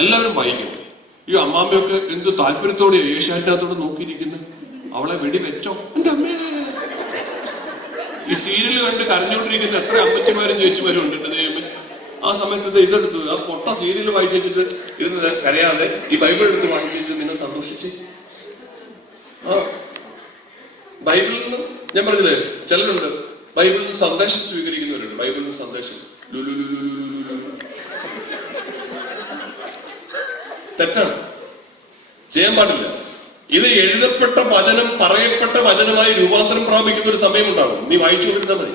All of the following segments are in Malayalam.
എല്ലാവരും വായിക്കണം. ഈ അമ്മാമ്മയൊക്കെ എന്ത് താല്പര്യത്തോടെ ഏഷ്യാനെറ്റത്തോടെ നോക്കിയിരിക്കുന്നു. അവളെ വെടി വെച്ചോ? എന്റെ അമ്മേ, ഈ സീരിയൽ കണ്ട് കരഞ്ഞോണ്ടിരിക്കുന്ന എത്ര അമ്മച്ചിമാരും ചേച്ചിമാരും ഉണ്ട് ദൈവമേ. ആ സമയത്ത് ഇതെടുത്ത് ആ പൊട്ട സീരിയൽ വായിച്ചിട്ട് ഇരുന്ന് കരയാതെ ഈ ബൈബിൾ എടുത്ത് വായിച്ചിട്ട് നിങ്ങൾ സന്തോഷിച്ച്. ബൈബിളിൽ നിന്ന് ഞാൻ പറഞ്ഞില്ലേ, ചിലരുണ്ട് ബൈബിളിൽ നിന്ന് സന്ദേശം സ്വീകരിക്കുന്നവരുണ്ട്. ബൈബിളിൽ നിന്ന് സന്ദേശം തെറ്റാണ്, ചെയ്യാൻ പാടില്ല. ഇത് എഴുതപ്പെട്ട വചനം പറയപ്പെട്ട വചനമായി രൂപാന്തരം പ്രാപിക്കുന്ന ഒരു സമയമുണ്ടാകും. നീ വായിച്ചുകൊണ്ടിരുന്നാൽ മതി.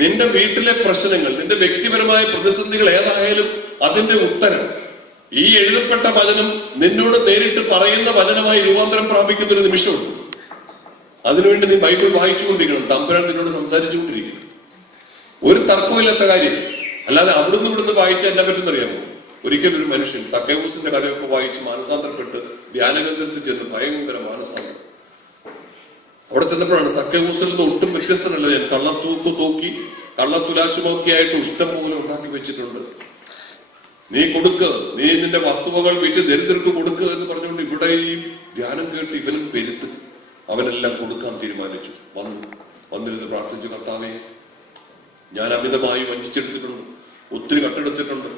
നിന്റെ വീട്ടിലെ പ്രശ്നങ്ങൾ, നിന്റെ വ്യക്തിപരമായ പ്രതിസന്ധികൾ ഏതായാലും അതിന്റെ ഉത്തരം ഈ എഴുതപ്പെട്ട വചനം നിന്നോട് നേരിട്ട് പറയുന്ന വചനമായി രൂപാന്തരം പ്രാപിക്കുന്ന ഒരു നിമിഷമുണ്ട്. അതിനുവേണ്ടി നീ ബൈബിൾ വായിച്ചുകൊണ്ടിരിക്കണം. തമ്പുരാൻ നിന്നോട് സംസാരിച്ചുകൊണ്ടിരിക്കണം. ഒരു തർക്കമില്ലാത്ത കാര്യം. അല്ലാതെ അവിടുന്ന് ഇവിടുന്ന് വായിച്ചാൽ എന്നെ പറ്റുന്നറിയാമോ? ഒരിക്കലും ഒരു മനുഷ്യൻ സക്കേവൂസിന്റെ കഥയൊക്കെ വായിച്ച് മാനസാന്തരപ്പെട്ട് ധ്യാനകേന്ദ്രത്തിൽ ചെന്ന് ഭയങ്കര മാനസാന്തരം. അവിടെ ചെന്നപ്പോഴാണ് സക്കേവൂസിൽ നിന്ന് ഒട്ടും വ്യത്യസ്തനല്ല ഞാൻ. കള്ളത്തൂക്ക് തൂക്കി കള്ളത്തുലാശമൊക്കെ ആയിട്ട് ഇഷ്ടം പോലെ ഉണ്ടാക്കി വെച്ചിട്ടുണ്ട്. നീ കൊടുക്കുക, നീ നിന്റെ വസ്തുവകൾ വിറ്റ് ദരിദ്രർക്ക് കൊടുക്കുക എന്ന് പറഞ്ഞുകൊണ്ട് ഇവിടെ ഈ ധ്യാനം കേട്ട് ഇവനും പെരുത്ത് അവനെല്ലാം കൊടുക്കാൻ തീരുമാനിച്ചു. വന്നിരുന്ന് പ്രാർത്ഥിച്ചു, കർത്താവേ, ഞാൻ അമിതമായി വഞ്ചിച്ചെടുത്തിട്ടുണ്ട്, ഒത്തിരി കട്ടെടുത്തിട്ടുണ്ട്,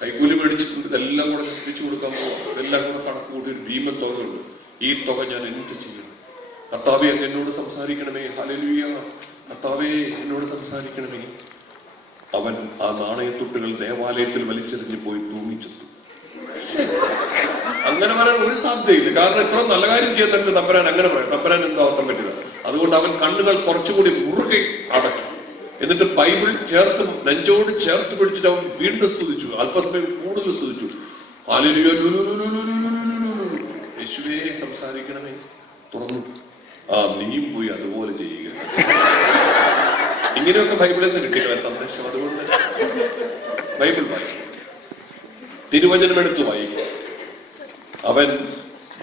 കൈക്കൂലി മേടിച്ചിട്ടുണ്ട്, ഇതെല്ലാം കൂടെ തിരിച്ചു കൊടുക്കാൻ പോവാം. ഇതെല്ലാം കൂടെ കണക്ക് കൂട്ടി ഒരു ഭീമൻ തുകയുണ്ട്. ഈ തുക ഞാൻ എന്ത് ചെയ്യണം? കർത്താവേ, അങ്ങ് എന്നോട് സംസാരിക്കണമേ. ഹല്ലേലൂയ. കർത്താവേ, എന്നോട് സംസാരിക്കണമേ. അവൻ ആ നാണയത്തുട്ടുകൾ ദേവാലയത്തിൽ വലിച്ചെറിഞ്ഞ് പോയി തൂങ്ങിച്ചെത്തു. അങ്ങനെ പറയാൻ ഒരു സാധ്യതയില്ല. കാരണം ഇത്ര നല്ല കാര്യം ചെയ്യുന്ന തമ്പുരാൻ അങ്ങനെ പറയാം. തമ്പുരാൻ എന്തോ അർത്ഥം പറ്റില്ല. അതുകൊണ്ട് അവൻ കണ്ണുകൾ കുറച്ചുകൂടി മുറുകെ അടച്ചു. എന്നിട്ട് ബൈബിൾ ചേർത്ത് നെഞ്ചോട് ചേർത്ത് പിടിച്ചിട്ട് അവൻ വീണ്ടും സ്തുതിച്ചു. അല്പസമയം കൂടുതൽ സ്തുതിച്ചു. ഹല്ലേലൂയ, യേശുവേ സംസാരിക്കണമേ. തുറന്നു. നീയും പോയി അതുപോലെ ചെയ്യുക. ഇങ്ങനെയൊക്കെ ബൈബിളിൽ നിന്ന് കിട്ടിയ സന്ദേശം. അതുകൊണ്ട് ബൈബിൾ വായിക്കും, തിരുവചനം എടുത്തു വായിക്കും. അവൻ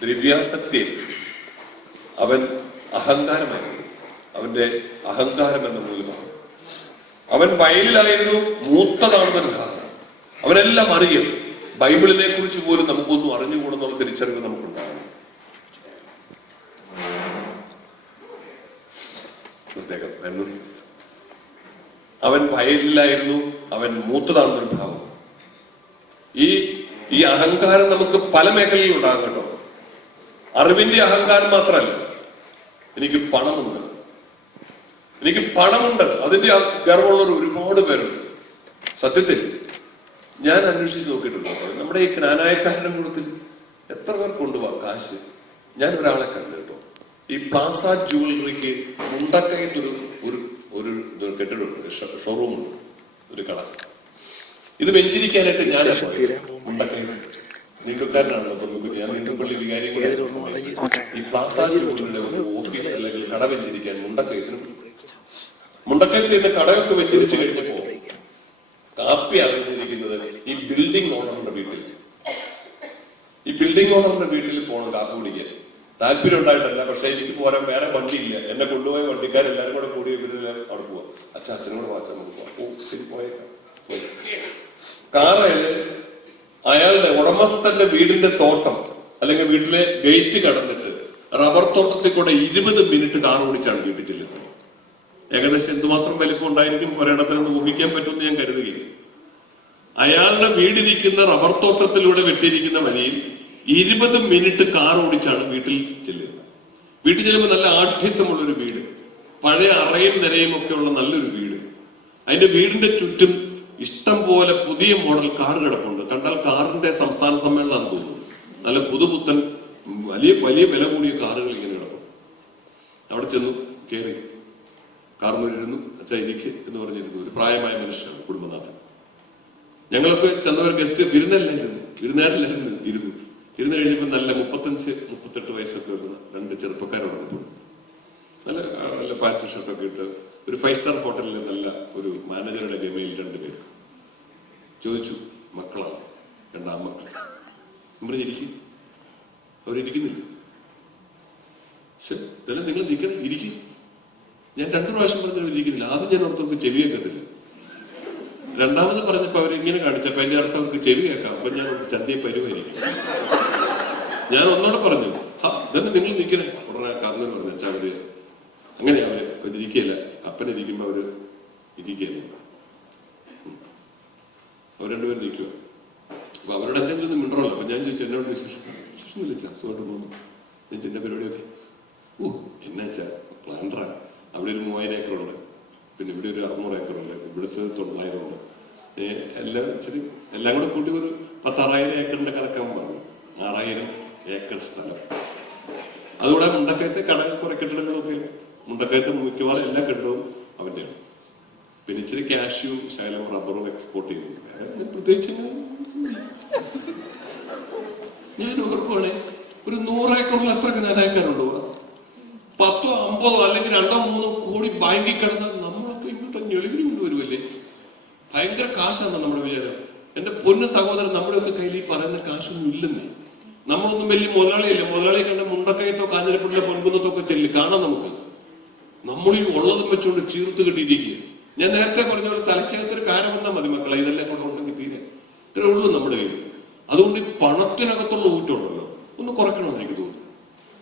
ദ്രവ്യാസക്തി, അവൻ അഹങ്കാരമായിരുന്നു. അവന്റെ അഹങ്കാരം എന്ന മൂലമാണ്. അവൻ വയലിലായിരുന്നു, മൂത്തതാണെന്നൊരു ധാരണ. അവനെല്ലാം അറിയും. ബൈബിളിനെ കുറിച്ച് പോലും നമുക്കൊന്നും അറിഞ്ഞുകൂടെന്നുള്ള തിരിച്ചറിവ് നമുക്കുണ്ടാകും. അവൻ വയലിലായിരുന്നു, അവൻ മൂത്തതാണെന്നൊരു ഭാവം. ഈ അഹങ്കാരം നമുക്ക് പല മേഖലയിൽ ഉണ്ടാകും കേട്ടോ. അറിവിന്റെ അഹങ്കാരം മാത്രമല്ല, എനിക്ക് പണമുണ്ട്, അതിന്റെ ഗർവമുള്ളവർ ഒരുപാട് പേരുണ്ട്. സത്യത്തിൽ ഞാൻ അന്വേഷിച്ച് നോക്കിയിട്ടുണ്ട്. നമ്മുടെ ഈ ജ്ഞാനായക്കാരുടെ കൂട്ടത്തിൽ എത്ര പേർ കൊണ്ടുപോവാ കാശ്? ഞാൻ ഒരാളെ കണ്ടു കേട്ടോ. ഈ പ്ലാസ ജുവലറിക്ക് മുണ്ടക്കയത്ത് ഒരു കെട്ടിടമുണ്ട്, ഷോറൂമുണ്ട്, ഒരു കട. ഇത് വെഞ്ചിരിക്കാനായിട്ട് ഞാൻ മുണ്ടക്കയത്ത് നീണ്ടുകാരനാണല്ലോ. ഞാൻ നീണ്ടുപള്ളി വികാരി കൂടെ ഈ പ്ലാസ ജുവലറിയുടെ ഒരു ഓഫീസ് അല്ലെങ്കിൽ കട വെഞ്ചിരിക്കാൻ മുണ്ടക്കയത്ത് നിന്ന് കടയൊക്കെ വെഞ്ചരിച്ച് കഴിഞ്ഞപ്പോ കാപ്പി അറിഞ്ഞിരിക്കുന്നത് ഈ ബിൽഡിംഗ് ഓണറിന്റെ വീട്ടിൽ പോകണം കാപ്പി കുടിക്കാൻ. താല്പര്യം ഉണ്ടായിട്ടല്ല, പക്ഷെ എനിക്ക് പോരാൻ വേറെ വണ്ടിയില്ല. എന്നെ കൊണ്ടുപോയ വണ്ടിക്കാരെല്ലാരും കൂടെ കൂടി അവിടെ പോവാം. അച്ഛനും കൂടെ വാച്ചാൻ പോവാം. ഓ ശരി, പോയേക്കാം. കാറയില് അയാളുടെ ഉടമസ്ഥന്റെ വീടിന്റെ തോട്ടം അല്ലെങ്കിൽ വീട്ടിലെ ഗേറ്റ് കടന്നിട്ട് റബ്ബർ തോട്ടത്തിൽ കൂടെ 20 മിനിറ്റ് കാർ ഓടിച്ചാണ് വീട്ടിൽ ചെല്ലുന്നത്. ഏകദേശം എന്തുമാത്രം വലിപ്പം ഉണ്ടായിരിക്കും ഒരിടത്തിനൊന്ന് ഊഹിക്കാൻ പറ്റുമെന്ന് ഞാൻ കരുതുകയാണ്. അയാളുടെ വീടിരിക്കുന്ന റബ്ബർ തോട്ടത്തിലൂടെ വെട്ടിയിരിക്കുന്ന വഴിയിൽ 20 മിനിറ്റ് കാർ ഓടിച്ചാണ് വീട്ടിൽ ചെല്ലുന്നത്. വീട്ടിൽ ചെല്ലുമ്പോൾ നല്ല ആഢ്യത്വമുള്ളൊരു വീട്, പഴയ അറയും നിരയും ഒക്കെ ഉള്ള നല്ലൊരു വീട്. അതിന്റെ വീടിന്റെ ചുറ്റും ഇഷ്ടം പോലെ പുതിയ മോഡൽ കാർ കിടപ്പുണ്ട്. കണ്ടാൽ കാറിന്റെ സംസ്ഥാന സമ്മേളനം തോന്നുന്നു. നല്ല പുതുപുത്തൻ വലിയ വലിയ വില കൂടിയ കാറുകൾ ഇങ്ങനെ കിടപ്പുണ്ട്. അവിടെ ചെന്നു കയറി കാർന്നൂരിരുന്നു. അച്ഛാ ഇരിക്ക് എന്ന് പറഞ്ഞിരുന്നു. ഒരു പ്രായമായ മനുഷ്യനാണ്, കുടുംബനാഥൻ. ഞങ്ങളൊക്കെ ചെന്നവർ ഗസ്റ്റ് വിരുന്നുകാരില്ലായിരുന്നു. ഇരുന്ന് കഴിഞ്ഞപ്പോൾ നല്ല 35-38 വയസ്സൊക്കെ വരുന്ന 2 ചെറുപ്പക്കാരോടൊപ്പം നല്ല നല്ല പാൻസ് ഷർട്ടൊക്കെ ഇട്ട് ഒരു 5 സ്റ്റാർ ഹോട്ടലിലെ നല്ല ഒരു മാനേജറുടെ ഗമയിൽ 2 പേര് ചോദിച്ചു, മക്കളാണ്, 2 ആൺമക്കൾ. പറഞ്ഞിരിക്കും. അവരിയ്ക്കുന്നില്ല. പക്ഷെ ഇതെല്ലാം നിങ്ങൾ നിൽക്കണം, ഇരിക്കും. ഞാൻ 2 പ്രാവശ്യം പറഞ്ഞാൽ ഇരിക്കുന്നില്ല. ആദ്യം ഞാൻ ഓർത്തപ്പോൾ ചെവിയേക്കത്തില്ല. രണ്ടാമത് പറഞ്ഞപ്പോ അവര് ഇങ്ങനെ കാണിച്ചപ്പോ അതിന്റെ അർത്ഥം അവർക്ക് ചെവി കേൾക്കാം. അപ്പൊ ഞാൻ ചന്തയെ പരിപാലിക്കും. ഞാൻ ഒന്നോടെ പറഞ്ഞു, ഇതന്നെ നിങ്ങൾ നിൽക്കണേ. ഉടനെ കർണൻ പറഞ്ഞു, വെച്ചാൽ അവര് അങ്ങനെയാ, അവരിയ്ക്കയില്ല. അപ്പനിരിക്കുമ്പോ അവര് ഇരിക്കുകയല്ല, അവർ രണ്ടുപേരും നിൽക്കുക. അപ്പൊ അവരോട് എന്തെങ്കിലും ഒന്നും മിണ്ടറല്ലോ. അപ്പൊ ഞാൻ ചോദിച്ചു, എന്നോട് വിശേഷം വിളിച്ചാ സുഖമായിട്ട് പോകുന്നു. ഞാൻ ചെന്ന പരിപാടിയൊക്കെ എന്നാച്ചാ പ്ലാൻഡറാണ്. അവിടെ ഒരു 3000 ഏക്കറുണ്ട്, പിന്നെ ഇവിടെ ഒരു 600 ഏക്കറുണ്ട്, ഇവിടുത്തെ 900 ഉണ്ട്. എല്ലാം കൂടെ കൂട്ടി ഒരു 10,000 ഏക്കറിന്റെ കണക്കാൻ പറഞ്ഞു. 6000 ഏക്കർ സ്ഥലം. അതുകൂടെ മുണ്ടക്കയത്തെ കുറെ കെട്ടിടങ്ങളൊക്കെ, മുണ്ടക്കയത്തെ മിക്കവാറും എല്ലാ കെട്ടിടവും അവന്റെയാണ്. പിന്നെ ഇച്ചിരി കാഷ്യും ശൈലം റബ്ബറും എക്സ്പോർട്ട് ചെയ്യുന്നുണ്ട്. വേറെ പ്രത്യേകിച്ച് ഞാൻ ഓർക്കുവാണേ, ഒരു 100 ഏക്കറിൽ എത്ര നാനാക്കാരുണ്ടോ? 10, 50 അല്ലെങ്കിൽ 2, 3 കോടി ബാങ്കിൽ കിടന്ന് നമ്മളൊക്കെ ഇങ്ങോട്ട് ഞെളിവിന് കൊണ്ടുവരുമല്ലേ. ഭയങ്കര കാശാണ് നമ്മുടെ വിചാരം. എന്റെ പൊന്നു സഹോദരൻ, നമ്മുടെയൊക്കെ കയ്യിൽ ഈ പറയുന്ന കാശൊന്നും ഇല്ലെന്നേ. നമ്മളൊന്നും വലിയ മുതലാളിയല്ലേ. മുതലാളിയെ കണ്ട മുണ്ടക്കയത്തോ കാഞ്ഞിരപ്പള്ളിയിലോ പൊൻകുന്നത്തോ ഒക്കെ ചെല്ലി കാണാം നമുക്ക്. നമ്മൾ ഈ ഉള്ളതും വെച്ചുകൊണ്ട് ചീർത്ത് കെട്ടിയിരിക്കുക. ഞാൻ നേരത്തെ പറഞ്ഞ പോലെ തലയ്ക്കകത്തൊരു കാര്യം വന്നാൽ മതി മക്കളെ, ഇതെല്ലാം കൂടെ ഉണ്ടെങ്കിൽ തീരെ ഇത്രേ ഉള്ളൂ നമ്മുടെ കയ്യിൽ. അതുകൊണ്ട് ഈ പണത്തിനകത്തുള്ള ഊറ്റമുണ്ടല്ലോ, ഒന്ന് കുറയ്ക്കണമെന്ന് എനിക്ക് തോന്നുന്നു.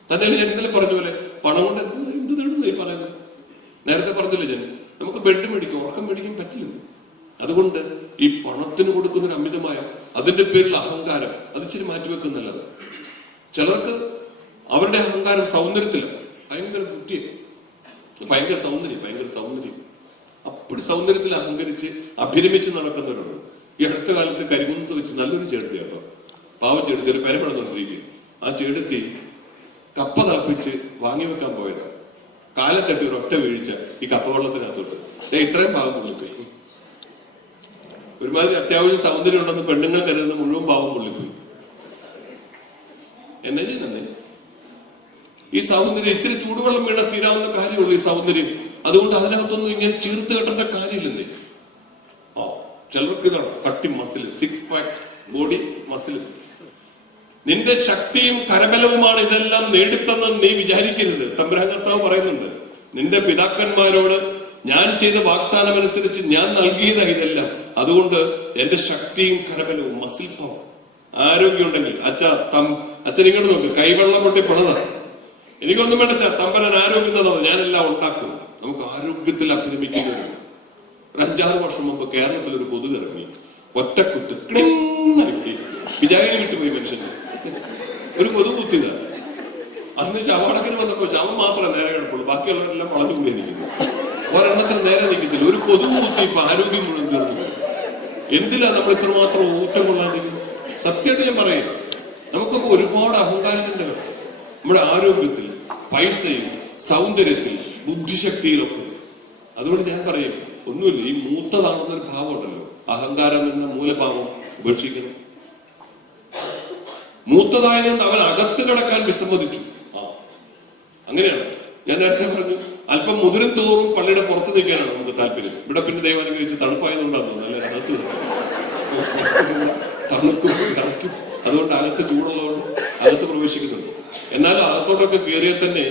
തന്നെ ഞാൻ ഇന്നലെ പറഞ്ഞ പോലെ പണം കൊണ്ട് എന്ത് നേടുന്നു ഈ പറയുന്നത്. നേരത്തെ പറഞ്ഞില്ലേ ഞാൻ, നമുക്ക് ബെഡ് മേടിക്കും, ഉറക്കം മേടിക്കാൻ പറ്റില്ലെന്ന്. അതുകൊണ്ട് ഈ പണത്തിന് കൊടുക്കുന്ന ഒരു അമിതമായ അതിന്റെ പേരിൽ അഹങ്കാരം, അത് ഇച്ചിരി മാറ്റിവെക്കുന്നല്ലത്. ചിലർക്ക് അവരുടെ അഹങ്കാരം സൗന്ദര്യത്തിലാണ്. ഭയങ്കര ബുദ്ധിയെ, ഭയങ്കര സൗന്ദര്യം അപ്പടി സൗന്ദര്യത്തിൽ അഹങ്കരിച്ച് അഭിരമിച്ച് നടക്കുന്നവരുണ്ട്. ഈ അടുത്ത കാലത്ത് കരികുന്നത്ത് വെച്ച് നല്ലൊരു ചേട്ടത്തി കേട്ടോ, പാവം ചേട്ടത്തി, ഒരു പെരമടന്നുകൊണ്ടിരിക്കുക. ആ ചേട്ടത്തി കപ്പ തിളപ്പിച്ച് വാങ്ങി വെക്കാൻ പോയതാണ്. കാലത്തട്ടി ഒരു ഒറ്റ വീഴ്ച ഈ കപ്പ വെള്ളത്തിനകത്തോട്ട്. ഇത്രയും പാവം പൊള്ളിപ്പോയി. ഒരുമാതിരി അത്യാവശ്യം സൗന്ദര്യം ഉണ്ടെന്ന് പെണ്ണുങ്ങൾ കരുതുന്ന മുഴുവൻ പാവം പൊള്ളിപ്പോയി. എന്നെ ചെയ്യുന്നേ ഈ സൗന്ദര്യം ഇച്ചിരി ചൂടുവെള്ളം വീണ തീരാവുന്ന കാര്യമുള്ളൂ ഈ സൗന്ദര്യം. അതുകൊണ്ട് അതിനകത്തൊന്നും ഇങ്ങനെ ചീർത്ത് കെട്ടേണ്ട കാര്യമില്ലെന്നേ. ചിലർക്ക് ഇതാണ് കട്ടി മസിൽ, 6 പാക്ക് ബോഡി മസിൽ. നിന്റെ ശക്തിയും കരബലവുമാണ് ഇതെല്ലാം നേടിത്തന്ന് നീ വിചാരിക്കരുത്. തമ്പുരാൻ കർത്താവ് പറയുന്നുണ്ട്, നിന്റെ പിതാക്കന്മാരോട് ഞാൻ ചെയ്ത വാഗ്ദാനം അനുസരിച്ച് ഞാൻ നൽകിയതാ ഇതെല്ലാം. അതുകൊണ്ട് എന്റെ ശക്തിയും കരബലവും, മസിൽ പവർ, ആരോഗ്യം ഉണ്ടെങ്കിൽ അച്ഛൻ ഇങ്ങോട്ട് നോക്ക്, കൈവെള്ളം പൊട്ടി പണതാ. എനിക്കൊന്നും വേണ്ട തമ്പരൻ ആരോഗ്യം തന്നത്, ഞാനെല്ലാം ഉണ്ടാക്കുന്നത്. നമുക്ക് ആരോഗ്യത്തിൽ അഭിരമിക്കുന്നവരുണ്ട്. ഒരു 5-6 വർഷം മുമ്പ് കേരളത്തിൽ ഒരു കൊതുക് ഇറങ്ങി, ഒറ്റക്കുത്ത് വിചാരി വിട്ടുപോയി മനുഷ്യന്. ഒരു കൊതുക് കുത്തിയതാ. അന്ന് ശവടക്കിന് വന്നപ്പോ ശവം മാത്രമേ നേരെ കിടപ്പുള്ളൂ, ബാക്കിയുള്ളവരെല്ലാം വളഞ്ഞുകൂടി നിൽക്കുന്നു. ഒരെണ്ണത്തിന് നേരെ നിൽക്കത്തില്ല. ഒരു കൊതുക് കുത്തി ഇപ്പൊ ആരോഗ്യം മുഴുവൻ തീർന്നു. എന്തിലാ നമ്മൾ ഇത്രമാത്രം ഊറ്റം കൊള്ളാണ്ടിരിക്കുന്നു? സത്യമായിട്ട് ഞാൻ പറയും, നമുക്കൊക്കെ ഒരുപാട് അഹങ്കാരത്തിന്റെ നമ്മുടെ ആരോഗ്യത്തിൽ, പൈസയിൽ, സൗന്ദര്യത്തിൽ, ബുദ്ധിശക്തിയിലൊക്കെ. അതുകൊണ്ട് ഞാൻ പറയും, ഒന്നുമില്ല, ഈ മൂത്തതാണെന്നൊരു ഭാവം ഉണ്ടല്ലോ, അഹങ്കാരം എന്ന മൂലഭാവം ഉപേക്ഷിക്കണം. മൂത്തതായതുകൊണ്ട് അവൻ അകത്ത് കിടക്കാൻ വിസമ്മതിച്ചു. അങ്ങനെയാണ് ഞാൻ നേരത്തെ പറഞ്ഞു. അല്പം മുതിരും തോറും പള്ളിയുടെ പുറത്ത് നിൽക്കാനാണ് നമുക്ക് താല്പര്യം. ഇവിടെ പിന്നെ ദൈവം അനുഗ്രഹിച്ച് തണുപ്പായതുകൊണ്ടാണ് നല്ല അകത്ത് തണുക്കും ഇറക്കും. അതുകൊണ്ട് അകത്ത് ചൂടുള്ളതുകൊണ്ട് അകത്ത് പ്രവേശിക്കുന്നുണ്ട്. എന്നാലും അകത്തോട്ടൊക്കെ കയറിയാൽ തന്നെ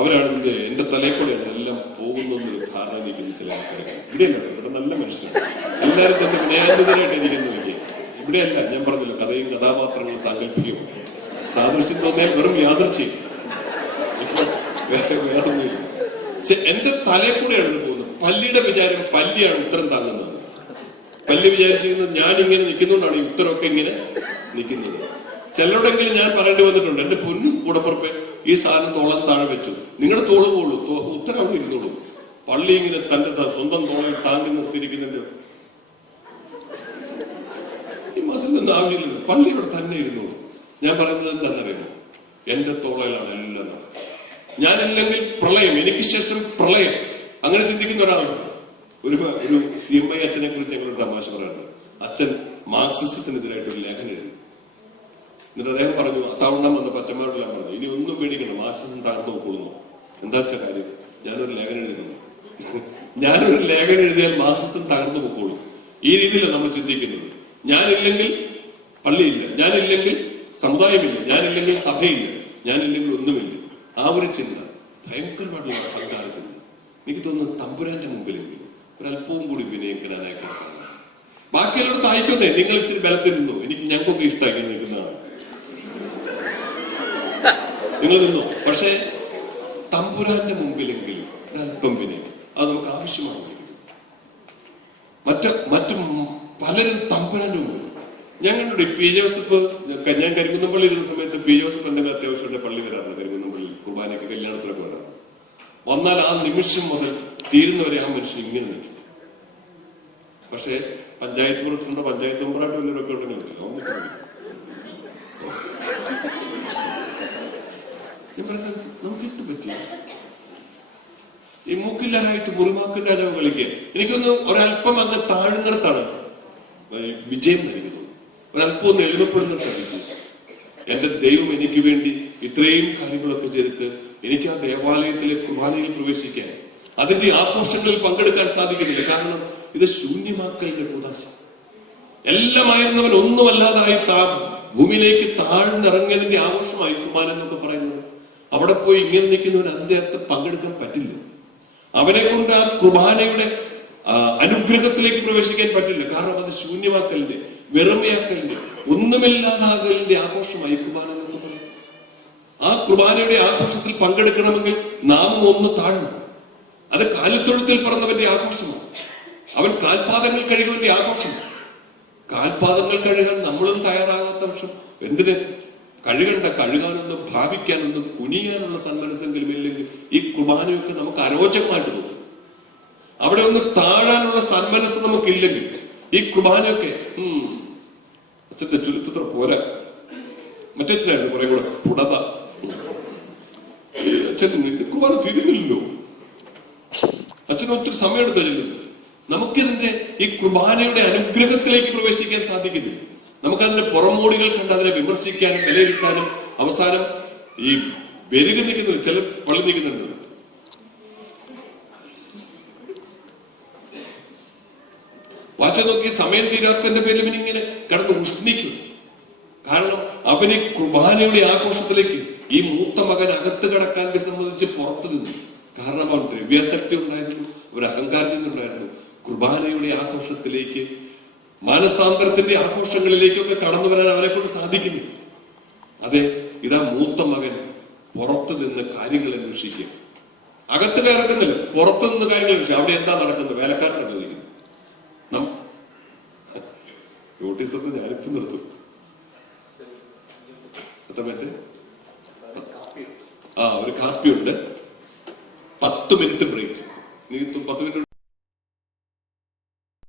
അവരാണ് എന്റെ തലയിൽ കൂടെയാണ് എല്ലാം പോകുന്നൊരു ധാരണ ഇരിക്കുന്ന ചില ആൾക്കാരൊക്കെ. ഇവിടെയല്ല, ഇവിടെ നല്ല മനുഷ്യരാണ് എല്ലാവരും തന്നെ വിനയാന്വിതരായിട്ട് ഇരിക്കുന്ന എനിക്ക്. ഇവിടെയല്ല, ഞാൻ പറഞ്ഞില്ല, കഥയും കഥാപാത്രങ്ങളും സാങ്കല്പിക്കും, സാദൃശ്യം തോന്നിയാൽ വെറും യാദൃച്ഛ്യം, വേറൊന്നുമില്ല. എന്റെ തലയിൽ കൂടെയാണ് പോകുന്നത്. പല്ലിയുടെ വിചാരം പല്ലിയാണ് ഉത്തരം താങ്ങുന്നത്. പല്ലി വിചാരിച്ചിരുന്നത് ഞാൻ ഇങ്ങനെ നിൽക്കുന്നതുകൊണ്ടാണ് ഈ ഉത്തരമൊക്കെ ഇങ്ങനെ നിൽക്കുന്നത്. ചിലരോടെങ്കിലും ഞാൻ പറയേണ്ടി വന്നിട്ടുണ്ട്, എന്റെ പൊന്നു കൂടപ്പുറപ്പെ ഈ സാധനം തോളം താഴെ വെച്ചു, നിങ്ങളുടെ തോള് പോളൂ, ഉത്തരം അവിടെ ഇരുന്നോളൂ. പള്ളി ഇങ്ങനെ തന്റെ സ്വന്തം തോളയിൽ താങ്ങി നിർത്തിയിരിക്കുന്നതിന്റെ ഈ മസിലൊന്നും ആവശ്യമില്ല, പള്ളിയോട് തന്നെ ഇരുന്നോളൂ. ഞാൻ പറയുന്നത് എന്താണെന്നറിയുമോ? എന്റെ തോളയിലാണ് എല്ലാം നടക്കുക. ഞാനില്ലെങ്കിൽ പ്രളയം, എനിക്ക് ശേഷം പ്രളയം. അങ്ങനെ ചിന്തിക്കുന്ന ഒരാളുണ്ട്. ഒരു CMI അച്ഛനെ കുറിച്ച് ഞങ്ങളൊരു തമാശ പറയാറുണ്ട്. അച്ഛൻ മാർക്സിസത്തിനെതിരായിട്ട് ഒരു ലേഖനം എഴുതി. എന്നിട്ട് അദ്ദേഹം പറഞ്ഞു, അത്താവണ്ണം വന്ന പച്ചമാരോടെല്ലാം പറഞ്ഞു, ഇനി ഒന്നും പേടിക്കണം, മാർക്സിസം തകർന്നു നോക്കൊള്ളുന്നു. എന്താ വെച്ചാൽ കാര്യം? ഞാനൊരു ലേഖനം എഴുതുന്നു. ഞാനൊരു ലേഖനം എഴുതിയാൽ മാർക്സിസം തകർന്നു പോക്കോളൂ. ഈ രീതിയിലാണ് നമ്മൾ ചിന്തിക്കുന്നത്. ഞാനില്ലെങ്കിൽ പള്ളിയില്ല, ഞാനില്ലെങ്കിൽ സമുദായമില്ല, ഞാനില്ലെങ്കിൽ സഭയില്ല, ഞാനില്ലെങ്കിൽ ഒന്നുമില്ല. ആ ഒരു ചിന്ത ഭയങ്കരമായിട്ടുള്ള അഹങ്കാര ചിന്ത. എനിക്ക് തോന്നുന്നു തമ്പുരാന്റെ മുമ്പിലെങ്കിലും ഒരല്പവും കൂടി വിനയങ്കനായി കേൾക്കാൻ. ബാക്കിയുള്ളവർക്ക് അയക്കുന്നേ, നിങ്ങൾ ഇച്ചിരി ബലത്തിൽ നിന്നു, ഞങ്ങൾക്കൊക്കെ ഇഷ്ടമാക്കി നിൽക്കുന്നതാണ്, നിങ്ങൾ നിന്നു. പക്ഷെ തമ്പുരാന്റെ മുമ്പിലെങ്കിലും ഒരല്പം വിനയം അത് നമുക്ക് ആവശ്യമാണ്. മറ്റു പലരും തമ്പുരാന്റെ മുമ്പിൽ, ഞങ്ങളുടെ പി ജോസഫ്, ഞാൻ കരിങ്കുന്നപ്പള്ളി ഇരുന്ന സമയത്ത് പി ജോസഫ് എന്തെങ്കിലും അത്യാവശ്യമായിട്ട് പള്ളി വരാറുണ്ട്. കരിങ്കുന്നപ്പള്ളി കുർബാനയ്ക്ക്, കല്യാണത്തിനൊക്കെ വരാറുണ്ട്. വന്നാൽ ആ നിമിഷം മുതൽ തീരുന്നവരെ ആ മനുഷ്യൻ ഇങ്ങനെ നിൽക്കും. പക്ഷെ പഞ്ചായത്ത് പ്രസിഡന്റ്, പഞ്ചായത്ത് മെമ്പറായിട്ട് വല്ലവരൊക്കെ ഉണ്ടെങ്കിൽ നമുക്ക് എന്ത് പറ്റി ഈ മൂക്കില്ലാരായിട്ട് മുറിമാക്കൻ രാജാവ് കളിക്കുക? എനിക്കൊന്ന് ഒരല്പം അങ്ങ് താഴ്ന്നിടത്താണ് വിജയം നൽകുന്നത്, ഒരല്പം ഒന്ന് എളിമപ്പെടുന്നിടത്താണ് വിജയം. എന്റെ ദൈവം എനിക്ക് വേണ്ടി ഇത്രയും കാര്യങ്ങളൊക്കെ ചെയ്തിട്ട് എനിക്ക് ആ ദേവാലയത്തിലെ കുർബാനയിൽ പ്രവേശിക്കാൻ, അതിന്റെ ആഘോഷങ്ങളിൽ പങ്കെടുക്കാൻ സാധിക്കുന്നില്ല. കാരണം ഇത് ശൂന്യമാക്കലിന്റെ കൂതാശ. എല്ലാമായിരുന്നവൻ ഒന്നുമല്ലാതായി ഭൂമിയിലേക്ക് താഴ്ന്നിറങ്ങിയതിന്റെ ആഘോഷമായി കുർബാന എന്നൊക്കെ പറയുന്നത്. അവിടെ പോയി ഇങ്ങനെ നിൽക്കുന്നവർ അതിന്റെ അകത്ത് പങ്കെടുക്കാൻ പറ്റില്ല. അവനെ കൊണ്ട് ആ കുർബാനയുടെ അനുഗ്രഹത്തിലേക്ക് പ്രവേശിക്കാൻ പറ്റില്ല. കാരണം അത് ശൂന്യമാക്കലിന്റെ, വെറുമയാക്കലിന്റെ, ഒന്നുമില്ലാതാകലിന്റെ ആഘോഷമായി കുർബാന എന്നൊക്കെ പറയും. ആ കുർബാനയുടെ ആഘോഷത്തിൽ പങ്കെടുക്കണമെങ്കിൽ നാം ഒന്ന് താഴണം. അത് കാലിത്തൊഴുത്തിൽ പറഞ്ഞവന്റെ ആഘോഷമാണ്. അവൻ കാൽപാദങ്ങൾ കഴുകുവന്റെ ആഘോഷമാണ്. കാൽപാദങ്ങൾ കഴുകാൻ നമ്മളും തയ്യാറാകാത്ത പക്ഷം എന്തിന് കഴുകാനൊന്നും ഭാവിക്കാനൊന്നും കുനിയാനുള്ള സന്മനസ്സെങ്കിലും ഇല്ലെങ്കിൽ ഈ കുർബാനയൊക്കെ നമുക്ക് അരോചകമായിട്ട് തോന്നും. അവിടെ ഒന്ന് താഴാനുള്ള സന്മനസ് നമുക്കില്ലെങ്കിൽ ഈ കുർബാനയൊക്കെ അച്ഛന്റെ ചുരുത്തത്ര പോരാ. മറ്റച്ഛനായിരുന്നു കുറെ കൂടെ സ്ഫുടത. അച്ഛൻ ഇത് കുർബാന തിരിഞ്ഞില്ലല്ലോ, അച്ഛൻ ഒത്തിരി സമയം എടുത്ത് ചെല്ലുന്നു. നമുക്കിതിന്റെ ഈ കുർബാനയുടെ അനുഗ്രഹത്തിലേക്ക് പ്രവേശിക്കാൻ സാധിക്കുന്നില്ല. നമുക്കതിന്റെ പുറമോടികൾ കണ്ട് അതിനെ വിമർശിക്കാനും വിലയിരുത്താനും അവസാനം ഈ വെരുക നിൽക്കുന്നുണ്ട്, ചില പള്ളി നിൽക്കുന്നുണ്ട്. വാച്ച നോക്കി സമയം തീരാത്തതിന്റെ പേരിൽ ഇവനിങ്ങനെ കിടന്ന് ഉഷ്ണിക്കും. കാരണം അവന് കുർബാനയുടെ ആഘോഷത്തിലേക്ക് ഈ മൂത്ത മകൻ അകത്ത് കിടക്കാൻ വിസമ്മതിച്ച് പുറത്തു നിന്നു. കാരണം അവൻ ദ്രവ്യാസക്തി ഉണ്ടായിരുന്നു, അവൻ അഹങ്കാരത്തിൽ നിന്നുണ്ടായിരുന്നു. കുർബാനയുടെ ആഘോഷത്തിലേക്ക്, മാനസാന്തരത്തിന്റെ ആഘോഷങ്ങളിലേക്കൊക്കെ കടന്നു വരാൻ അവരെ കൊണ്ട് സാധിക്കുന്നില്ല. അതെ, ഇതാ മൂത്ത മകൻ പുറത്തു നിന്ന് കാര്യങ്ങൾ അന്വേഷിക്കുക. അകത്ത് കയറക്കുന്നില്ല, പുറത്തു നിന്ന് കാര്യങ്ങൾ അന്വേഷിക്കുക. അവിടെ എന്താ നടക്കുന്നത്? വേലക്കാരനാണ് ചോദിക്കുന്നത്. നോട്ടീസൊക്കെ ഞാനിപ്പം നിർത്തും.